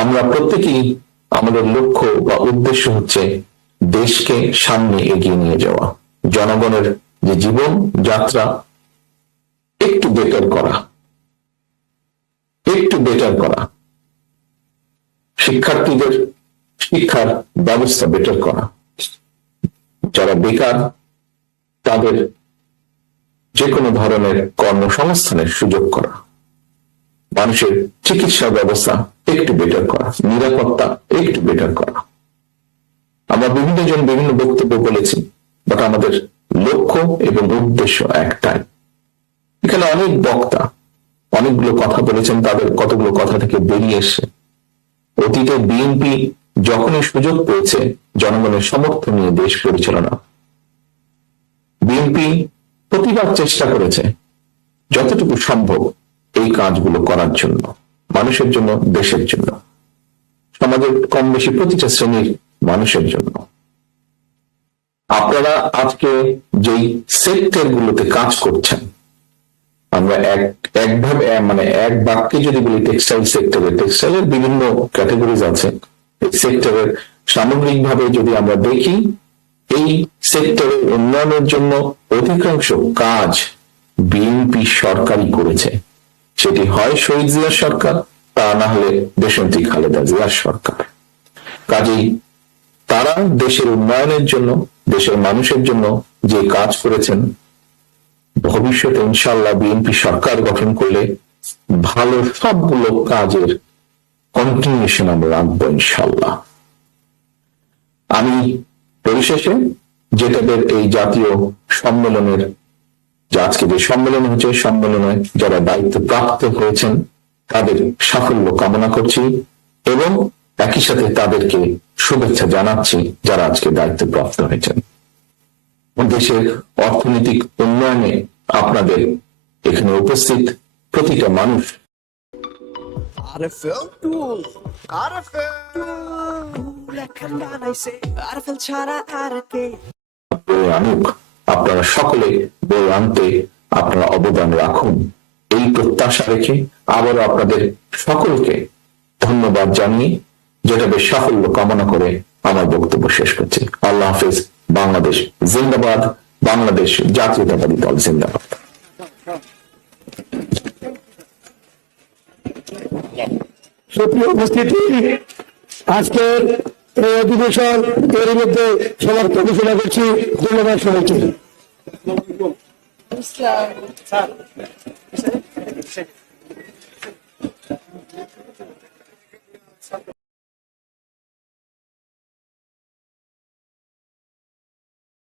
আমরা প্রত্যেকেই আমাদের লক্ষ্য বা উদ্দেশ্য হচ্ছে দেশকে সামনে এগিয়ে নিয়ে যাওয়া, জনগণের যে জীবন যাত্রা একটু বেটার করা, শিক্ষার্থীদের শিক্ষার ব্যবস্থা বেটার করা, যারা বেকার তাদের যে কোনো ধরনের কর্মসংস্থানের সুযোগ করা, মানুষের চিকিৎসা ব্যবস্থা একটু বেটার করা, নিরাপত্তা একটু বেটার করা। আমরা বিভিন্ন জন বিভিন্ন বক্তব্য বলেছি, বাট আমাদের লক্ষ্য এবং উদ্দেশ্য একটাই। এখানে অনেক বক্তা অনেকগুলো কথা বলেছেন, তাদের কতগুলো কথা থেকে বেরিয়ে এসে অতীতে বিএনপি যখনই সুযোগ পেয়েছে জনগণের সমর্থন নিয়ে দেশ পরিচালনা, বিএনপি প্রতিবার চেষ্টা করেছে যতটুকু সম্ভব এই কাজগুলো করার জন্য, মানুষের জন্য, দেশের জন্য, সমাজের কম বেশি প্রতিটা শ্রেণীর মানুষের জন্য। আপনারা আজকে যেই সেক্টর গুলোতে কাজ করছেন, আমরা একভাবে মানে এক বাক্যে যদি বলি টেক্সটাইল সেক্টরে, টেক্সটাইলের বিভিন্ন ক্যাটাগরিজ আছে। এই সেক্টরের সামগ্রিকভাবে যদি আমরা দেখি, এই সেক্টরের উন্নয়নের জন্য অধিকাংশ কাজ বিএনপি সরকারই করেছে। সেটি হয় শহীদ জিয়ার সরকার, তা না হলে দেশনেত্রী খালেদা জিয়ার সরকার। কাজেই তারা দেশের উন্নয়নের জন্য, দেশের মানুষের জন্য যে কাজ করেছেন, ভবিষ্যতে ইনশাল্লাহ বিএনপি সরকার গঠন করলে ভালো সবগুলো কাজের কন্টিনিউশন আমরা রাখবো ইনশাল্লাহ। আমি পরিশেষে যেটাদের এই জাতীয় সম্মেলনের, যে আজকে যে সম্মেলন হচ্ছে, সম্মেলনে যারা দায়িত্ব প্রাপ্ত হয়েছেন তাদের সাফল্য কামনা করছি এবং একই সাথে তাদেরকে শুভেচ্ছা জানাচ্ছি যারা আজকে দায়িত্ব প্রাপ্ত হয়েছেন। দেশের অর্থনৈতিক উন্নয়নে আপনাদের এখানে উপস্থিত প্রতিটা মানুষ আপনারা সকলে বই আনতে আপনারা অবদান রাখুন, এই প্রত্যাশা রেখে আবারও আপনাদের সকলকে ধন্যবাদ জানিয়ে যেটা বেশ সাফল্য কামনা করে আমার বক্তব্য শেষ করছি। আল্লাহ হাফেজ। বাংলাদেশ জিন্দাবাদ, বাংলাদেশ জাতীয়তাবাদী দল জিন্দাবাদ। সুপ্রিয় উপস্থিতি, আজকের এই অধিবেশন এর মধ্যে সবার ঘোষণা করছি। ধন্যবাদ সবাইকে।